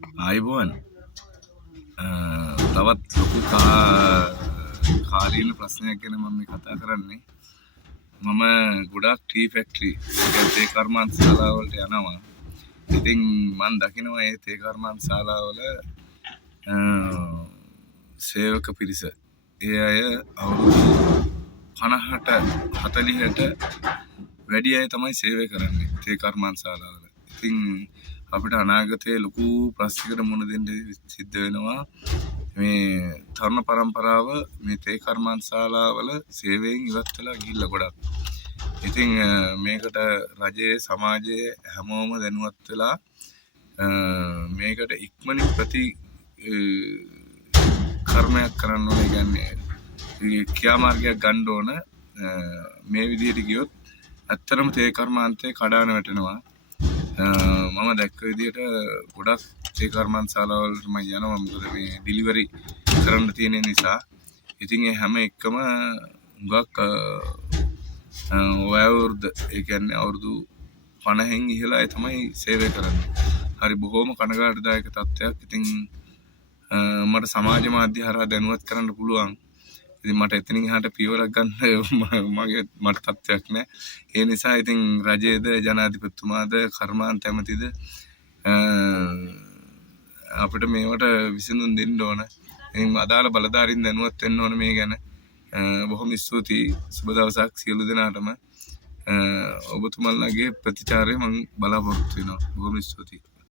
ආයිබෝන් තවත් ලොකු කාලීන ප්‍රශ්නයක් ගැන මම මේ කතා කරන්නේ. මම ගොඩක් ටී ෆැක්ටරි තේ කර්මාන්ත ශාලාවලට යනවා. ඉතින් මම දකිනවා මේ තේ කර්මාන්ත ශාලාවල සේවක පිරිස ඒ අය අවුරුදු 50ට 40ට වැඩි අය තමයි සේවය කරන්නේ තේ කර්මාන්ත ශාලාවල. ඉතින් අපිට අනාගතයේ ලොකු ප්‍රශ්නයකට මුහුණ දෙන්න සිද්ධ වෙනවා. මේ තරුණ පරම්පරාව මේ තේ කර්මාන්ත ශාලාවල සේවයෙන් ඉවත් වෙලා ගිහිල්ලා ගොඩක්. ඉතින් මේකට රජයේ සමාජයේ හැමෝම දැනුවත් වෙලා මේකට ඉක්මනින් කර්මයක් කරන්න ඕනේ. කියන්නේ ක්‍රියාමාර්ගයක් ගන්න ඕන. මේ විදිහට ගියොත් ඇත්තටම තේ කර්මාන්තේ කඩාන වැටෙනවා. මම දැක්ක විදිහට ගොඩක් තේ කර්මාන්ත ශාලාවලට මම යනවා. මොකද මේ ඩිලිවරි කරන්න තියෙන නිසා. ඉතින් ඒ හැම එකම හුඟක් වයෝවෘද්ධ, ඒ කියන්නේ අවුරුදු 50න් ඉහළ අය තමයි සේවය කරන්නේ. හරි බොහොම කනගාටුදායක තත්ත්වයක්. ඉතින් මට සමාජ මාධ්‍ය හරහා දැනුවත් කරන්න පුළුවන්. ඉතින් මට එතනින් එහාට පියවරක් ගන්න මට තත්ත්වයක් නැහැ. ඒ නිසා ඉතින් රජයේද ජනාධිපතිතුමාද කර්මාන්ත ඇමතිද අපිට මේවට විසඳුම් දෙන්න ඕන. ඉතින් අදාළ බලධාරීන් දැනුවත් වෙන්න ඕන මේ ගැන. බොහොම ස්තුතියි. සුබ දවසක් සියලු දෙනාටම. ඔබතුමන්ලාගේ ප්‍රතිචාරය මම බලාපොරොත්තු වෙනවා. බොහොම ස්තුතියි.